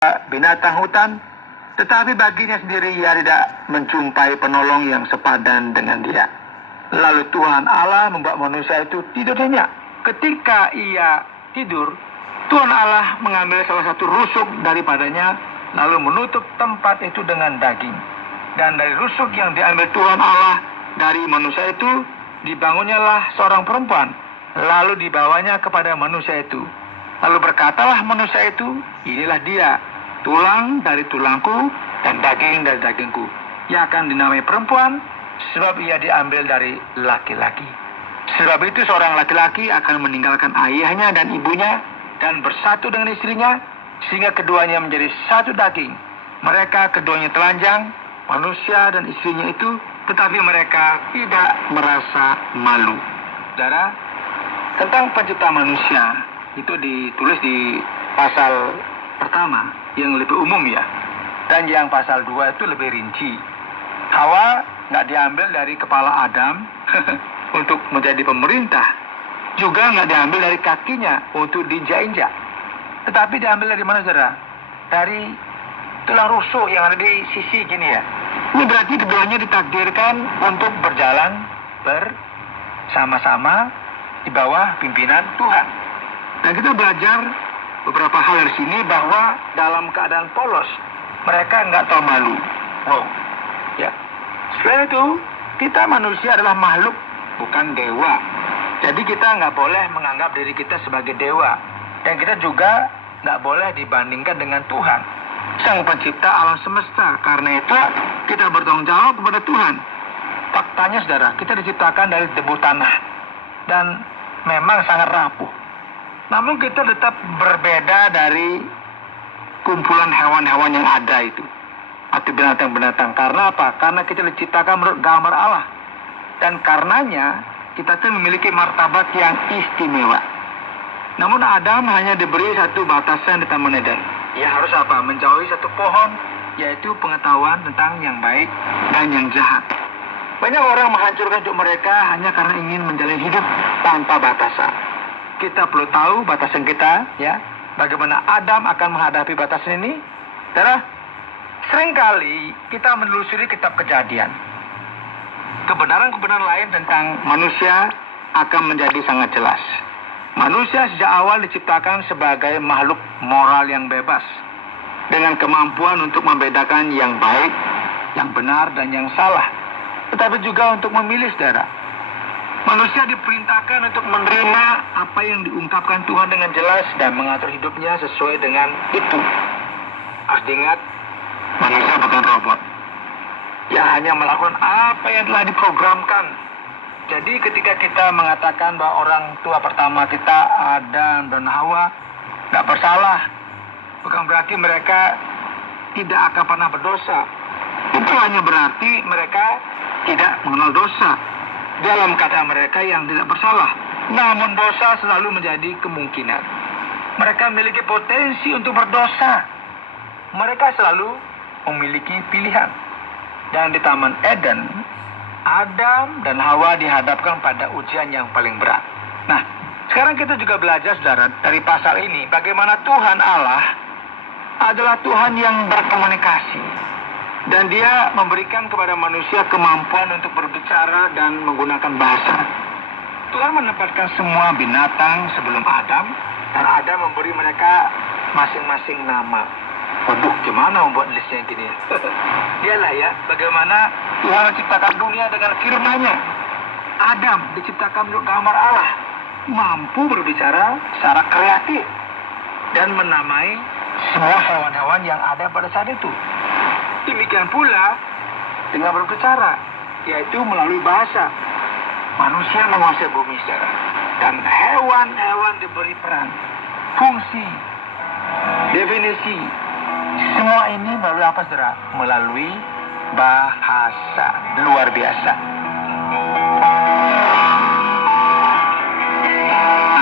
binatang hutan, tetapi baginya sendiri ia tidak menjumpai penolong yang sepadan dengan dia. Lalu Tuhan Allah membuat manusia itu tidur nyenyak. Ketika ia tidur, Tuhan Allah mengambil salah satu rusuk daripadanya, lalu menutup tempat itu dengan daging. Dan dari rusuk yang diambil Tuhan Allah dari manusia itu, dibangunnyalah seorang perempuan, lalu dibawanya kepada manusia itu. Lalu berkatalah manusia itu, inilah dia, tulang dari tulangku dan daging dari dagingku. Ia akan dinamai perempuan, sebab ia diambil dari laki-laki. Sebab itu seorang laki-laki akan meninggalkan ayahnya dan ibunya dan bersatu dengan istrinya, sehingga keduanya menjadi satu daging. Mereka keduanya telanjang, manusia dan istrinya itu, tetapi mereka tidak merasa malu. Saudara, tentang pencipta manusia, itu ditulis di pasal pertama yang lebih umum ya. Dan yang pasal 2 itu lebih rinci. Hawa nggak diambil dari kepala Adam untuk menjadi pemerintah. Juga nggak diambil dari kakinya untuk diinjak-injak. Tetapi diambil dari mana, saudara? Dari tulang rusuk yang ada di sisi gini ya. Ini berarti keduanya ditakdirkan untuk berjalan bersama-sama di bawah pimpinan Tuhan. Dan kita belajar beberapa hal dari sini bahwa dalam keadaan polos, mereka nggak tahu malu. Wow. Ya. Selain itu, kita manusia adalah makhluk, bukan dewa. Jadi kita nggak boleh menganggap diri kita sebagai dewa. Dan kita juga nggak boleh dibandingkan dengan Tuhan, Sang Pencipta alam semesta. Karena itu, kita bertanggung jawab kepada Tuhan. Faktanya, saudara, kita diciptakan dari debu tanah. Dan memang sangat rapuh. Namun kita tetap berbeda dari kumpulan hewan-hewan yang ada itu, atau binatang-binatang. Karena apa? Karena kita diciptakan menurut gambar Allah. Dan karenanya kita tuh memiliki martabat yang istimewa. Namun Adam hanya diberi satu batasan di Taman Eden. Ia harus apa? Menjauhi satu pohon, yaitu pengetahuan tentang yang baik dan yang jahat. Banyak orang menghancurkan hidup mereka hanya karena ingin menjalani hidup tanpa batasan. Kita perlu tahu batasan kita, ya. Bagaimana Adam akan menghadapi batasan ini? Saudara, seringkali kita menelusuri kitab Kejadian. Kebenaran-kebenaran lain tentang manusia akan menjadi sangat jelas. Manusia sejak awal diciptakan sebagai makhluk moral yang bebas, dengan kemampuan untuk membedakan yang baik, yang benar, dan yang salah. Tetapi juga untuk memilih, saudara. Manusia diperintahkan untuk menerima apa yang diungkapkan Tuhan dengan jelas dan mengatur hidupnya sesuai dengan itu. Harus diingat, manusia bukan robot. Ia hanya melakukan apa yang telah diprogramkan. Jadi ketika kita mengatakan bahwa orang tua pertama kita, Adam dan Hawa, tidak bersalah, bukan berarti mereka tidak akan pernah berdosa. Itu hanya berarti mereka tidak mengenal dosa dalam keadaan mereka yang tidak bersalah. Namun dosa selalu menjadi kemungkinan. Mereka memiliki potensi untuk berdosa. Mereka selalu memiliki pilihan. Dan di Taman Eden, Adam dan Hawa dihadapkan pada ujian yang paling berat. Nah, sekarang kita juga belajar, saudara, dari pasal ini, bagaimana Tuhan Allah adalah Tuhan yang berkomunikasi. Dan dia memberikan kepada manusia kemampuan untuk berbicara dan menggunakan bahasa. Tuhan menempatkan semua binatang sebelum Adam, dan Adam memberi mereka masing-masing nama. Waduh, gimana membuat listnya gini? Dialah ya, bagaimana Tuhan menciptakan dunia dengan firman-Nya. Adam diciptakan menurut gambar Allah, mampu berbicara secara kreatif dan menamai semua hewan-hewan yang ada pada saat itu. Demikian pula dengan berbicara, yaitu melalui bahasa. Manusia menguasai bumi, saudara. Dan hewan-hewan diberi peran, fungsi, definisi. Semua ini melalui apa, saudara? Melalui bahasa. Luar biasa.